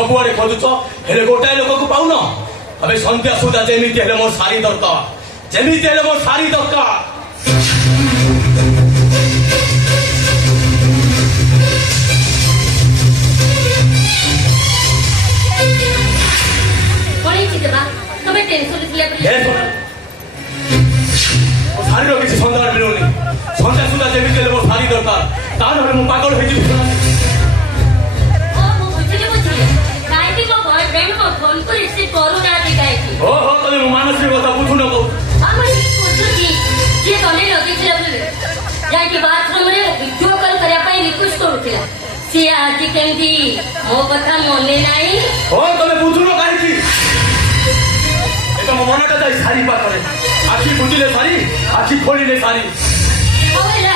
सबुआड़े खोजुच हेले गोटाए लोक को पाउन अबे संध्या सुधा जेमिति हेले मोर सारी दरकार जेमिति हेले मोर सारी दरकार तुम्हें टेंशन सारी किसी सन्धान मिलूनी संध्या सुधा जेमिति हेले मोर सारी दरकार तान हेले मु पागल होई जिबि ओहो तले मानसिक कथा बुझु न को हमनी पूछुची जे तने लगिଥିଲା बोले जाके बाथरूम रे वीडियो कॉल करिया पई रिक्वेस्ट करूथिला से आज केंदी मो कथा मने नाही ओ तले बुझु न काहे की एटा मो मनटा जाई सारी पाखरे आखी बुझिले सारी आखी खोलिले सारी ओए ला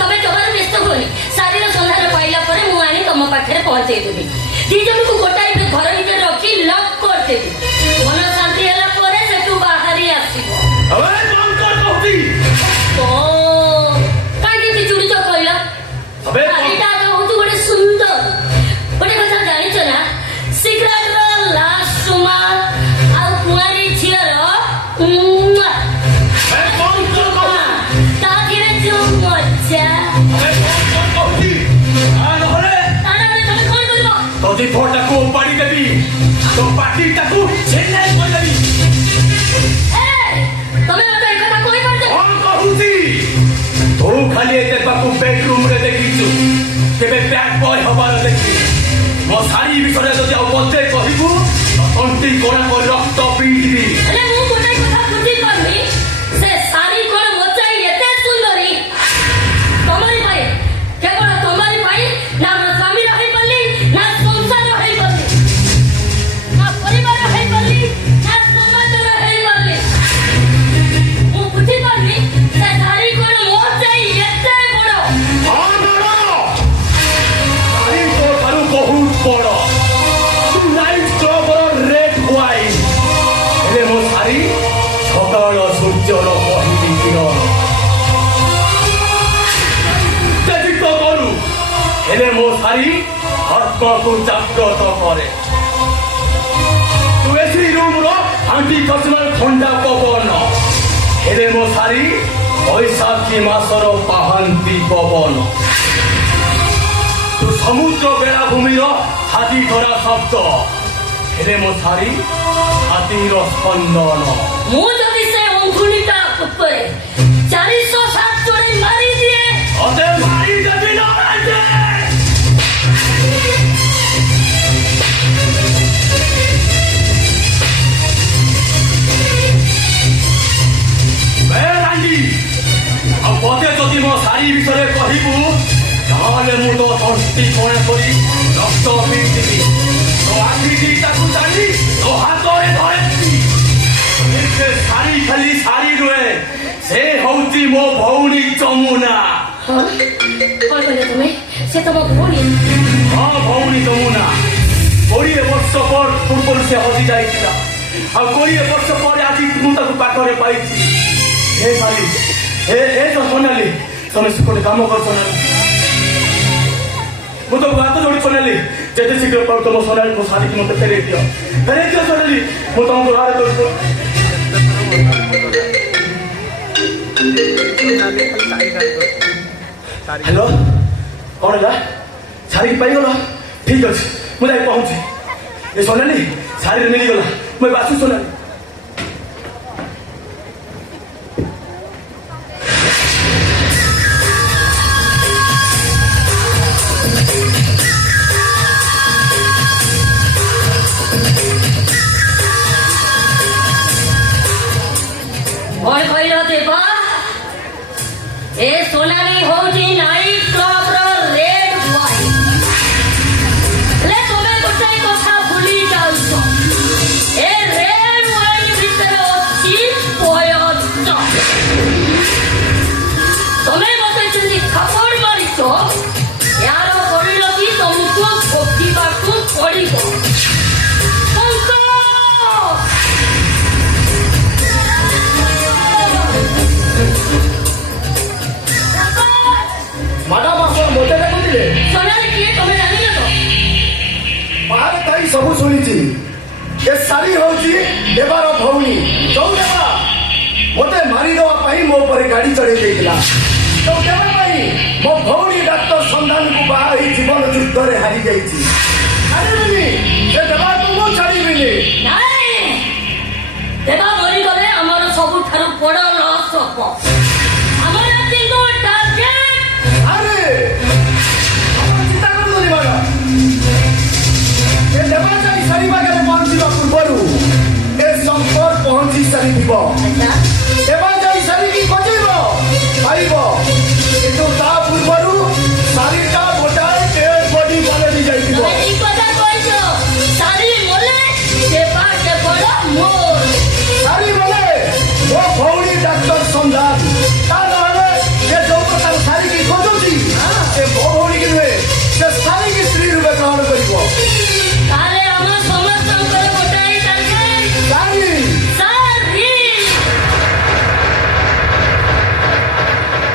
तबे जबर व्यस्त होनी सारी रो संधार पाइला परे मु आनी तम पाखरे पहुंचै देबी दी जन को गोटाई पे घर भीतर रखी लॉक कर देबी मन शांति होला परे से तू बाहर ही आसीबो अबे कौन कर कहती ओ काहे की चुड़ी तो कहला अबे एटा तो होतु बड़े सुंदर बड़े कथा जानि छ ना सिगरेट रो लास्ट सुमा आ कुआरी छियर ए कौन कर कहती ता धीरे जो मजा अबे कौन कर कहती आ नहरे ताना रे तमे कोन करबो तो जी फोटा को उपाड़ी देबी तो पार्टी ताकू चेन्नई कर देबी तमे मते एक कथा कोई कर दे कौन कहूती तू खाली एते बापू बेडरूम रे देखिछु केबे बैड बॉय हबार देखि मो सारी विषय जदि आ बोलते कहिबू तंती कोना को रक्त पी दिबी अरे मु कोटा कथा बुझी करनी से सारी कोन मचाई एते सुंदरी तमरी भाई केवल तमरी भाई ना स्वामी रही पल्ली ना संसार रही पल्ली ना परिवार रही पल्ली ना समाज रही पल्ली मु बुझी करनी से सारी कोन मचाई एते बड़ो हां बड़ो सारी तो करू बहुत बड़ो तू लाइफ क्लब रेड वाइन हेले मो सारी सकाळ सूर्यर पहिली किरण तेजी तो करू हेले मो सारी आत्मा को जागृत करे तू एसी रूम रो आंटी कचनाल ठंडा पवन हेले मो सारी बैशाखी मासर पाहांती पवन तू समुद्र बेलाभूमि हाथी धरा शब्द हेले मो सारी हाथीर स्पंदन मु जदि से अंगुलीटा ऊपर 407 चोरी मारी दिए अते मारी देबी न राजे रांडी अब पते जदि मो सारी विषय कहबू ताले मु तो तंती कोणे करी रक्त पी दिबी तो आखी दीटा को जानी तो हाथरे धरती से सारी खाली सारी रुए से होती मो भौणी जमुना कौन कहले तुम्हें से तुम भौणी हाँ भौणी जमुना 20 वर्ष पर पूर्व से हजि जाइथिला आ 20 वर्ष पर आज मु ताको पाखरे पाइछि हे सारी हे तो सोनाली तमे सुकोले काम कर सोनाली मु तो बात जोड़ी सोनाली जेते शीघ्र पर तुम सोनाली को शादी की मते फेरे दियो सोनाली मु तुमको हारे तो हेलो कौन है सारी पाई गला ठीक अच्छे मुझे पहुंचे ये सोनाली सारी मिली गला मैं बासु सोनाली और कहलो देवा ए सोनाली होजी नाइट क्लब रो रेड वाइन ले तुम्हें गोटाई कथा भूली जाउछ ए रेड କଥା ହିଁ ସବୁ ଶୁଣିଛି ଏ ଶାରୀ ହଉଛି ଦେବାର ଭଉଣୀ ଯୋଉ ଦେବା ମୋତେ ମାରିଦେବା ପାଇଁ ମୋ ଉପରେ ଗାଡ଼ି ଚଢ଼େଇ ଦେଇଥିଲା ଯୋଉ ଦେବା ପାଇଁ ମୋ ଭଉଣୀ ଡାକ୍ତର ସନ୍ଧାନକୁ ବାହା ହେଇ ଜୀବନ ଯୁଦ୍ଧରେ ହାରି ଯାଇଛି ଛାଡ଼ିବିନି ସେ ଦେବାକୁ ମୁଁ ଛାଡ଼ିବିନି ନାଇଁ ଦେବା ମରିଗଲେ ଆମର ସବୁଠାରୁ ବଡ଼ ଲସ୍ ହବ ଆମର କିନ୍ତୁ ଟାର୍ଗେଟ ଆରେ ଆପଣ ଚିନ୍ତା କରୁଛନ୍ତି ମ୍ୟାଡମ ଏ ଦେବାଚାରୀ ସାରିବାଗରେ ପହଞ୍ଚିବା ପୂର୍ବରୁ ଏ ସମ୍ପର୍କ ପହଞ୍ଚି ସାରିଥିବ ଆଚ୍ଛା